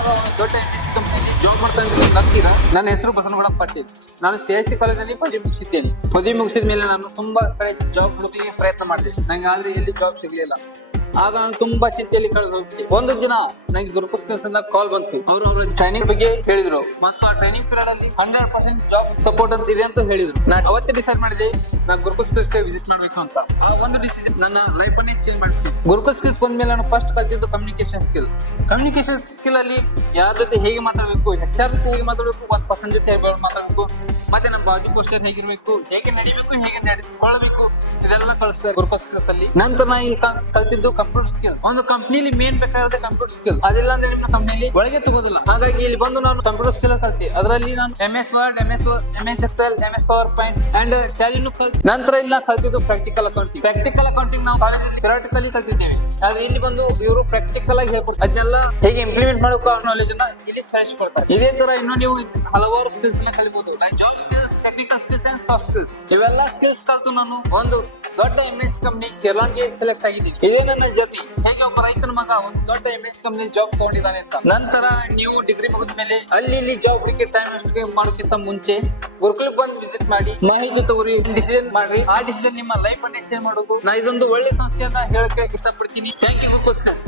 ಮಗ ಒಂದು ದೊಡ್ಡ MNC ಕಂಪನಿಯಲ್ಲಿ ಜಾಬ್ ಮಾಡ್ತಾ ಇದ್ದೀನಿ ನಂಬ್ತೀರಾ? ನನ್ನ ಹೆಸರು ಬಸನಗೌಡ ಪಾಟೀಲ್. ನಾನು CSC ಕಾಲೇಜಲ್ಲಿ ಪದವಿ ಮುಗಿಸಿದ್ದೇನೆ. ಪದವಿ ಮುಗಿಸಿದ ಮೇಲೆ ನಾನು ತುಂಬಾ ಕಡೆ ಜಾಬ್ ಹುಡುಕಲಿಕ್ಕೆ ಪ್ರಯತ್ನ ಮಾಡಿದೆ. ನಂಗೆ ಆದ್ರೆ ಎಲ್ಲಿ ಜಾಬ್ ಸಿಗ್ಲಿಲ್ಲ. ಆಗ ನಾನು ತುಂಬಾ ಚಿಂತೆಯಲ್ಲಿ ಕಳೆದು ಹೋಗ್ಬಿಟ್ಟೆ. ಒಂದು ದಿನ ನಂಗೆ ಗುರುಕುಲ್ ಸ್ಕಿಲ್ಸ್ ಇಂದ ಕಾಲ್ ಬಂತು. ಅವ್ರ ಟ್ರೈನಿಂಗ್ ಬಗ್ಗೆ ಹೇಳಿದ್ರು ಮತ್ತು ಆ ಟ್ರೈನಿಂಗ್ ಪೀರಿಯಡ್ ಅಲ್ಲಿ 100% ಜಾಬ್ ಸಪೋರ್ಟ್ ಅಂತ ಇದೆ ಅಂತ ಹೇಳಿದ್ರು. ನಾನು ಅವತ್ತೇ ಡಿಸೈಡ್ ಮಾಡಿದೆ ನಾನು ಗುರುಕುಲ್ ಸ್ಕಿಲ್ಸ್ ವಿಸಿಟ್ ಮಾಡ್ಬೇಕು ಅಂತ. ಆ ಒಂದು ಡಿಸಿಷನ್ ನನ್ನ ಲೈಫ್ ಅನ್ನೇ ಚೇಂಜ್ ಮಾಡ್ಬಿಟ್ಟಿದೆ. ಗುರುಕುಲ್ ಸ್ಕಿಲ್ಸ್ ಬಂದ್ಮೇಲೆ ನಾನು ಫಸ್ಟ್ ಕಲ್ತಿದ್ದು ಕಮ್ಯುನಿಕೇಶನ್ ಸ್ಕಿಲ್ ಅಲ್ಲಿ ಯಾರ ಜೊತೆ ಹೇಗೆ ಮಾತಾಡಬೇಕು, HR ಜೊತೆ ಹೇಗೆ ಮಾತಾಡಬೇಕು, ಒಂದು ಪರ್ಸನ್ ಜೊತೆ ಹೇಗೆ ಮಾತಾಡಬೇಕು, ಮತ್ತೆ ನಮ್ಮ ಬಾಡಿ ಪೋಸ್ಟರ್ ಹೇಗಿರ್ಬೇಕು, ಹೇಗೆ ನಡಿಬೇಕು, ಹೇಗೆ ನಡೆದುಕೊಳ್ಳಬೇಕು, ಇದೆಲ್ಲ ಕಲಿಸ್ತಾರೆ ಗುರುಕುಲ್ ಸ್ಕಿಲ್ಸ್ ಅಲ್ಲಿ. ನಂತರ ನಾನು ಇಲ್ಲಿ ಕಲ್ತಿದ್ದು ಕಂಪ್ಯೂಟರ್ ಸ್ಕಿಲ್. ಒಂದು ಕಂಪ್ನಿಲಿ ಮೇನ್ ಬೇಕಾಗಿರೋದೇ ಕಂಪ್ಯೂಟರ್ ಸ್ಕಿಲ್. ಅದಿಲ್ಲ ಅಂದ್ರೆ ನಿಮ್ಮ ಕಂಪ್ನಿಲಿ ಒಳಗೆ ತಗೋದಿಲ್ಲ. ಹಾಗಾಗಿ ಇಲ್ಲಿ ಬಂದು ನಾನು ಕಂಪ್ಯೂಟರ್ ಸ್ಕಿಲ್ ಕಲ್ತಿ. ಅದರಲ್ಲಿ ನಾನು MS Word, MS Excel, MS PowerPoint and ಟ್ಯಾಲಿನೂ ಕಲ್ತಿ. ನಂತರ ಇಲ್ಲಿ ಕಲ್ತಿದ್ದು ಪ್ರಾಕ್ಟಿಕಲ್ ಅಕೌಂಟಿಂಗ್ ನಾವು ಕಾಲೇಜಲ್ಲಿ ಥಿಯರಿಟಿಕಲಿ ಕಲ್ತಿದ್ದೇವೆ. ಆದ್ರೆ ಇಲ್ಲಿ ಬಂದು ಇವರು ಪ್ರಾಕ್ಟಿಕಲ್ ಆಗಿ ಹೇಳ್ಕೊಡ್ತಾರೆ. ಅದನ್ನೆಲ್ಲ ಹೇಗೆ ಇಂಪ್ಲಿಮೆಂಟ್ ಮಾಡಬೇಕು ಆ ನಾಲೆಜ್ ಅನ್ನ ಇಲ್ಲಿ ಕಲಿಸಿಕೊಡ್ತಾರೆ. ಇದೇ ತರ ಇನ್ನು ನೀವು ಹಲವಾರು ಸ್ಕಿಲ್ಸ್ ನ ಕಲಿಬಹುದು. Like job skills, technical skills and soft skills. ಇವೆಲ್ಲ ಸ್ಕಿಲ್ಸ್ ಕಲ್ತು ನಾನು ಒಂದು ದೊಡ್ಡ MNC ಕಂಪನಿ ಕೇರಳಗೆ ಸೆಲೆಕ್ಟ್ ಆಗಿದ್ದೀನಿ. ಇದೇ ನನ್ನ ಜರ್ನಿ. ಹೇಗೆ ಒಬ್ಬ ರೈತನ ಮಗ ಒಂದು ದೊಡ್ಡ MNC ಕಂಪನಿ ಜಾಬ್ ತಗೊಂಡಿದ್ದಾನೆ ಅಂತ. ನಂತರ ನೀವು ಡಿಗ್ರಿ ಮುಗಿದ ಮೇಲೆ ಅಲ್ಲಿ ಇಲ್ಲಿ ಜಾಬ್ ಹುಡುಕಿ ಟೈಮ್ ಅಷ್ಟು ಮಾಡೋಕ್ಕಿಂತ ಮುಂಚೆ ಗುರುಕುಲ್ ಬಂದು ವಿಸಿಟ್ ಮಾಡಿ ಮಾಹಿತಿ ತಗೋರಿ, ಡಿಸಿಷನ್ ಮಾಡ್ರಿ. ಆ ಡಿಸಿಷನ್ ನಿಮ್ಮ ಲೈಫ್ ಅನ್ನೇ ಚೇಂಜ್ ಮಾಡೋದು. ನಾ ಇದೊಂದು ಒಳ್ಳೆ ಸಂಸ್ಥೆಯನ್ನ ಹೇಳಕ್ಕೆ ಇಷ್ಟಪಡ್ತೀನಿ. Thank you Gurukul skills.